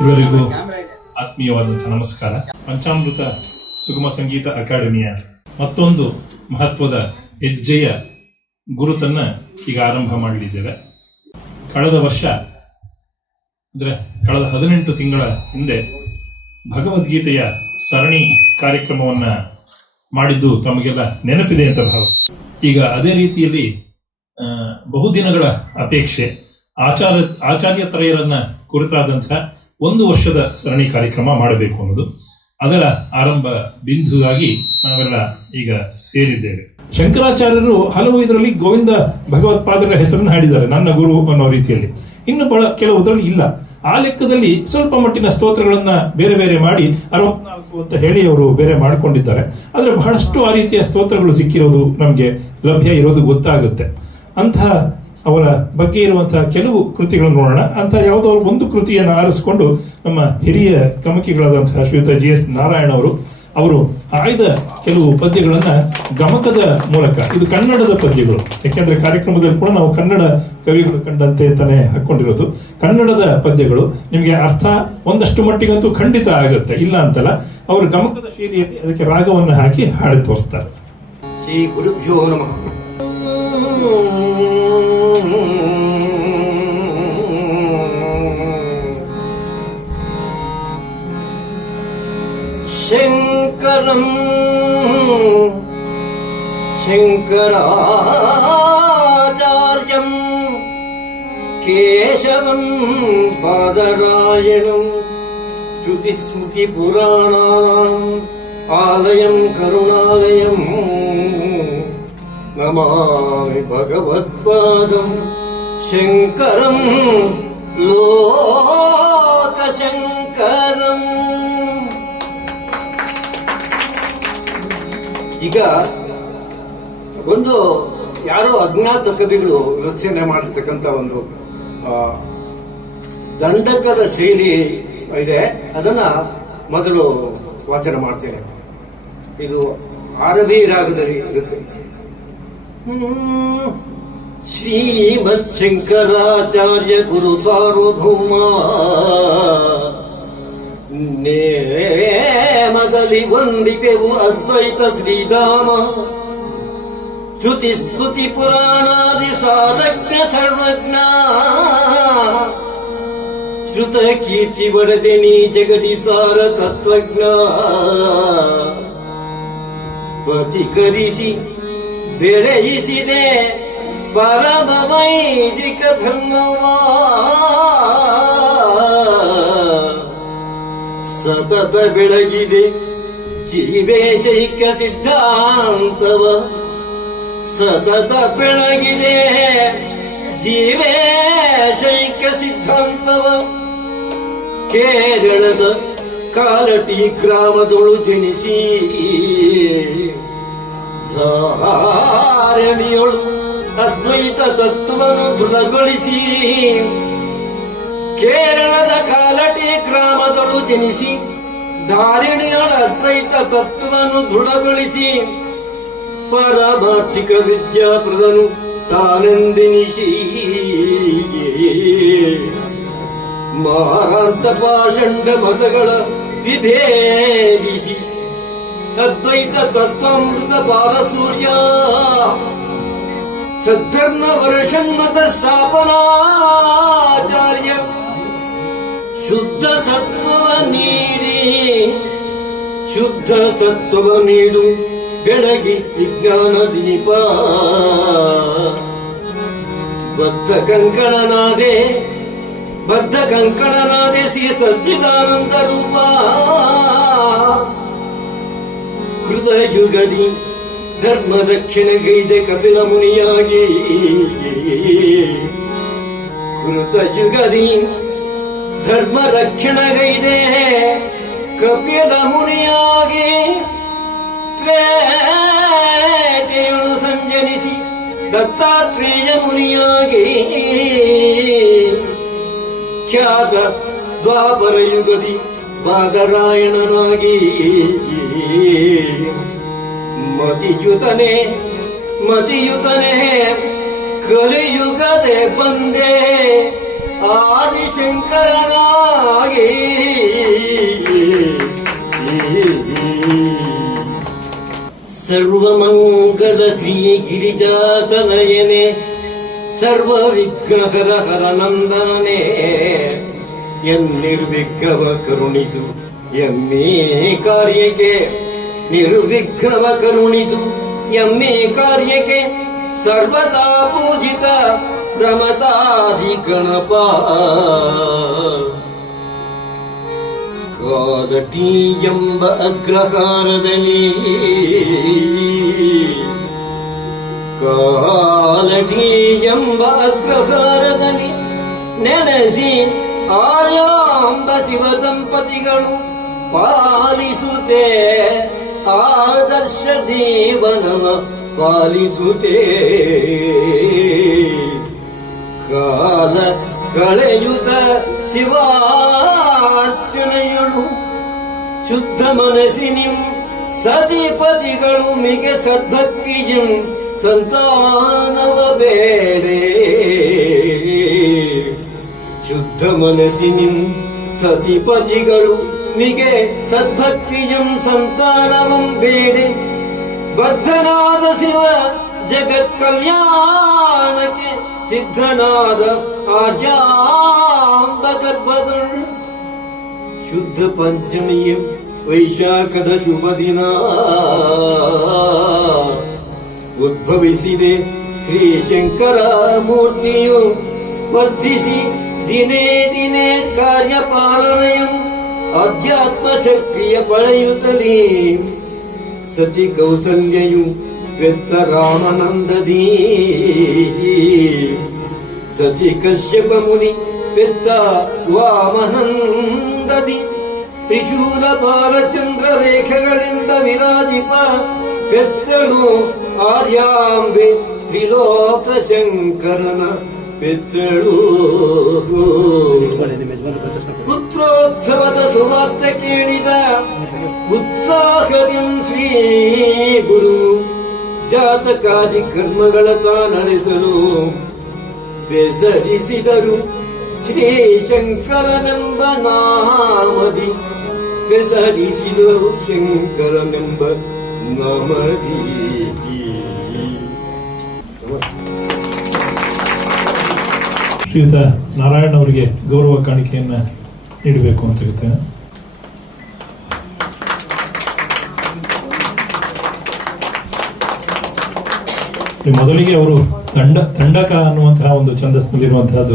ಎಲ್ಲರಿಗೂ ಆತ್ಮೀಯವಾದಂತಹ ನಮಸ್ಕಾರ. ಪಂಚಾಮೃತ ಸುಗಮ ಸಂಗೀತ ಅಕಾಡೆಮಿಯ ಮತ್ತೊಂದು ಮಹತ್ವದ ಹೆಜ್ಜೆಯ ಗುರುತನ್ನ ಈಗ ಆರಂಭ ಮಾಡಲಿದ್ದೇವೆ. ಕಳೆದ ವರ್ಷ ಅಂದರೆ ಕಳೆದ 18 ತಿಂಗಳ ಹಿಂದೆ ಭಗವದ್ಗೀತೆಯ ಸರಣಿ ಕಾರ್ಯಕ್ರಮವನ್ನು ಮಾಡಿದ್ದು ತಮಗೆಲ್ಲ ನೆನಪಿದೆ ಅಂತ ಭಾವಿಸ್ತೀನಿ. ಈಗ ಅದೇ ರೀತಿಯಲ್ಲಿ ಬಹುದಿನಗಳ ಅಪೇಕ್ಷೆ ಆಚಾರ್ಯತ್ರಯರನ್ನ ಕುರಿತಾದಂತಹ 1 ವರ್ಷದ ಸರಣಿ ಕಾರ್ಯಕ್ರಮ ಮಾಡಬೇಕು ಅನ್ನೋದು, ಅದರ ಆರಂಭ ಬಿಂದುವಾಗಿ ನಾವೆಲ್ಲ ಈಗ ಸೇರಿದ್ದೇವೆ. ಶಂಕರಾಚಾರ್ಯರು ಹಲವು ಇದರಲ್ಲಿ ಗೋವಿಂದ ಭಗವತ್ಪಾದರ ಹೆಸರನ್ನು ಹಾಡಿದ್ದಾರೆ, ನನ್ನ ಗುರು ಅನ್ನೋ ರೀತಿಯಲ್ಲಿ. ಇನ್ನು ಕೆಲವುದರಲ್ಲಿ ಇಲ್ಲ. ಆ ಲೆಕ್ಕದಲ್ಲಿ ಸ್ವಲ್ಪ ಮಟ್ಟಿನ ಸ್ತೋತ್ರಗಳನ್ನ ಬೇರೆ ಬೇರೆ ಮಾಡಿ 64 ಅಂತ ಹೇಳಿ ಅವರು ಬೇರೆ ಮಾಡಿಕೊಂಡಿದ್ದಾರೆ. ಆದರೆ ಬಹಳಷ್ಟು ಆ ರೀತಿಯ ಸ್ತೋತ್ರಗಳು ಸಿಕ್ಕಿರೋದು ನಮಗೆ ಲಭ್ಯ ಇರೋದು ಗೊತ್ತಾಗುತ್ತೆ. ಅಂತಹ ಅವರ ಬಗ್ಗೆ ಇರುವಂತಹ ಕೆಲವು ಕೃತಿಗಳನ್ನು ನೋಡೋಣ. ಅಂತ ಯಾವುದೋ ಒಂದು ಕೃತಿಯನ್ನು ಆರಿಸಿಕೊಂಡು ನಮ್ಮ ಹಿರಿಯ ಕಮಕಿಗಳಾದಂತಹ ಶ್ರೀಯುತ GS ನಾರಾಯಣ ಅವರು ಆಯ್ದ ಕೆಲವು ಪದ್ಯಗಳನ್ನ ಗಮಕದ ಮೂಲಕ, ಇದು ಕನ್ನಡದ ಪದ್ಯಗಳು, ಯಾಕೆಂದ್ರೆ ಕಾರ್ಯಕ್ರಮದಲ್ಲಿ ಕೂಡ ನಾವು ಕನ್ನಡ ಕವಿಗಳು ಕಂಡಂತೆ ಅಂತಾನೆ ಹಾಕೊಂಡಿರೋದು. ಕನ್ನಡದ ಪದ್ಯಗಳು ನಿಮಗೆ ಅರ್ಥ ಒಂದಷ್ಟು ಮಟ್ಟಿಗಂತೂ ಖಂಡಿತ ಆಗುತ್ತೆ, ಇಲ್ಲ ಅಂತಲ್ಲ. ಅವರು ಗಮಕದ ಶೈಲಿಯಲ್ಲಿ ಅದಕ್ಕೆ ರಾಗವನ್ನು ಹಾಕಿ ಹಾಡಿ ತೋರಿಸ್ತಾರೆ. ಶ್ರೀ ಗುರುಭ್ಯೋ ನಮಃ. ಶಂಕರಂ ಶಂಕರಾಚಾರ್ಯಂ ಕೇಶವಂ ಬಾದರಾಯಣಂ ಶ್ರುತಿಸ್ಮೃತಿ ಪುರಾಣಾನಾಂ ಆಲಯಂ ಕರುಣಾಲಯಂ ನಮಾಮಿ ಭಗವತ್ಪಾದಂ ಶಂಕರಂ ಲೋಕಶಂಕರಂ. ಈಗ ಒಂದು ಯಾರೋ ಅಜ್ಞಾತ ಕವಿಗಳು ರಚನೆ ಮಾಡಿರ್ತಕ್ಕಂಥ ಒಂದು ದಂಡಕದ ಶೈಲಿ ಇದೆ, ಅದನ್ನ ಮೊದಲು ವಾಚನ ಮಾಡ್ತೇನೆ. ಇದು ಆರಬಿ ರಾಗದಲ್ಲಿ ಇರುತ್ತೆ. ಶ್ರೀಮತ್ ಶಂಕರಾಚಾರ್ಯ ಗುರು ಸಾರ್ವಭೌಮ ನೇಮದಲ್ಲಿ ವಂದಿಪೆವು ಅದ್ವೈತ ಶ್ರೀಧಾಮ ಶ್ರುತಿ ಸ್ತುತಿ ಪುರಾಣಾದಿ ಸಾರಜ್ಞ ಸರ್ವಜ್ಞ ಶ್ರುತ ಕೀರ್ತಿ ವರದಿನಿ ಜಗತಿ ಸಾರ ತತ್ವಜ್ಞ ಪಥಿಕರಿಸಿ ಬೆಳೆಯಿಸಿದೆ ಪರಮ ವೈದಿಕ ಧರ್ಮವಾ ಸತತ ಬೆಳಗಿದೆ ಜೀವೇಶೈಕ್ಯ ಸಿದ್ಧಾಂತವ ಸತತ ಬೆಳಗಿದೆ ಜೀವೇಶೈಕ್ಯ ಸಿದ್ಧಾಂತವ ಕೇರಳದ ಕಾಲಟಿ ಗ್ರಾಮದೊಳು ಜನಿಸಿ ಧಾರಣಿಯೊಳು ಅದ್ವೈತ ತತ್ವವನ್ನು ದೃಢಗೊಳಿಸಿ ಕೇರಳದ ಕಾಲಟಿ ಗ್ರಾಮದೊಳು ಜನಿಸಿ ಧಾರಣಿಯೊಳ ಅದ್ವೈತ ತತ್ವವನ್ನು ದೃಢಗೊಳಿಸಿ ಪಾರಮಾರ್ಥಿಕ ವಿದ್ಯಾಪ್ರದನು ತಾನೆಂದೆನಿಸಿ ಮಾರಾಂತ ಪಾಷಂಡ ಮತಗಳ ವಿಭೇದಿಸಿ ಅದ್ವೈತ ತತ್ವಾಮೃತ ಬಾಲಸೂರ್ಯ ಸದ್ಧರ್ಮ ವರ್ಷನ್ಮತ ಸ್ಥಾಪನಾಚಾರ್ಯ ಶುದ್ಧ ಸತ್ವ ನೀಡಿ ಶುದ್ಧ ಸತ್ವ ನೀಡು ಬೆಳಗಿ ವಿಜ್ಞಾನ ದೀಪ ಬದ್ಧ ಕಂಕಣನಾದೆ ಶ್ರೀ ಸಚ್ಚಿದಾನಂದ ರೂಪ ಕೃತಯುಗದಿ ಧರ್ಮ ರಕ್ಷಣೆಗೈದೆ ಕಪಿಲ ಮುನಿಯಾಗಿ ಕೃತಯುಗದಿ ಧರ್ಮ ರಕ್ಷಣೆಗೈದೆ ಕಪಿಲ ಮುನಿಯಾಗಿ ತ್ರೇತೆಯೊಳು ಸಂಜನಿಸಿ ದತ್ತಾತ್ರೇಯ ಮುನಿಯಾಗಿ ಖ್ಯಾತ ದ್ವಾಪರ ಯುಗದಿ ಬಾದರಾಯಣನಾಗಿ ಮತಿಯುತನೆ ಕಲಿಯುಗದೆ ಬಂದೆ ಆದಿಶಂಕರನಾಗಿ ಸರ್ವಮಂಗಲ ಶ್ರೀ ಗಿರಿಜಾತನಯನೆ ಸರ್ವ ವಿಘ್ನಹರ ಹರ ನಂದನನೇ ಎನ್ನಿರ್ವಿಘ್ನವ ಕರುಣಿಸು ಎಮ್ಮೆ ಕಾರ್ಯಕ್ಕೆ ನಿರ್ವಿಘ್ನವ ಕರುಣಿಸು ಎಮ್ಮೆ ಕಾರ್ಯಕ್ಕೆ ಸರ್ವತಾ ಪೂಜಿತ ಪ್ರಮತಾಧಿ ಗಣಪ ಕಾಲಟಿ ಎಂಬ ಅಗ್ರಹಾರದಲ್ಲಿ ಕಾಲಟಿ ಎಂಬ ಅಗ್ರಹಾರದಲ್ಲಿ ನೆಲೆಸಿ ಆರ್ಯಾಂಬ ಶಿವ ದಂಪತಿಗಳು ಪಾಲಿಸುತ್ತೆ ಆದರ್ಶ ಜೀವನವ ಪಾಲಿಸುತ್ತೆ ಕಾಲ ಕಳೆಯುತ್ತ ಶಿವಾರ್ಚನೆಯಳು ಶುದ್ಧ ಮನಸ್ಸಿನಿಂ ಸತಿಪತಿಗಳು ಮಿಗೆ ಸದ್ಭಕ್ತಿಯಂ ಸಂತಾನವ ಬೇಡೆ ಶುದ್ಧ ಮನಸ್ಸಿನಿಂ ಸತಿಪತಿಗಳು ಮಿಗೆ ಸದ್ಭಕ್ತಿಯಂ ಸಂತಾನವಂ ಬೇಡೆ ಬದ್ಧನಾದ ಶಿವ ಜಗತ್ ಕಲ್ಯಾಣಕ್ಕೆ ಸಿದ್ಧನಾದ ಆರ್ಯಾಂಬ ಗರ್ಭದಳು ಶುದ್ಧ ಪಂಚಮಿಯಂ ವೈಶಾಖದ ಶುಭ ದಿನ ಉದ್ಭವಿಸಿದೆ ಶ್ರೀಶಂಕರ ಮೂರ್ತಿಯು ವರ್ಧಿಸಿ ದಿನೇ ದಿನೇ ಕಾರ್ಯಪಾಲನೆಯಂ ಅಧ್ಯಾತ್ಮ ಶಕ್ತಿಯ ಪಳೆಯುತ್ತಲೇ ಸತಿ ಕೌಸಲ್ಯಯು ಪೆತ್ತ ರಾಮನಂದದಿ ಸತಿ ಕಶ್ಯಪ ಮುನಿ ಪೆತ್ತ ವಾಮನಂದದಿ ತ್ರಿಶೂಲ ಬಾಲಚಂದ್ರ ರೇಖೆಗಳಿಂದ ವಿರಾಜಿಪ ಪೆತ್ತಳು ಆರ್ಯಾಂಬೆ ತ್ರಿಲೋಕ ಶಂಕರನ ಪೆತ್ತಳು ಪುತ್ರೋತ್ಸವದ ಸುವಾರ್ತೆ ಕೇಳಿದ ಉತ್ಸಾಹದಿಂ ಶ್ರೀ ಗುರು ಜಾತಕಾದಿ ಕರ್ಮಗಳ ನಡೆಸಲು ಬೆಸರಿಸಿದರು ಶ್ರೀಶಂಕರನೆಂಬ ನಾಮದಿ ಬೆಸರಿಸಿದರು ಶಂಕರನೆಂಬ ನಾಮದಿ. ಶ್ರೀಯುತ ನಾರಾಯಣ ಅವರಿಗೆ ಗೌರವ ಕಾಣಿಕೆಯನ್ನ ನೀಡಬೇಕು ಅಂತ ಹೇಳ್ತೇನೆ. ಮೊದಲಿಗೆ ಅವರು ತಂಡಕ ಅನ್ನುವಂತಹ ಒಂದು ಛಂದಸ್ನಲ್ಲಿರುವಂತಹದ್ದು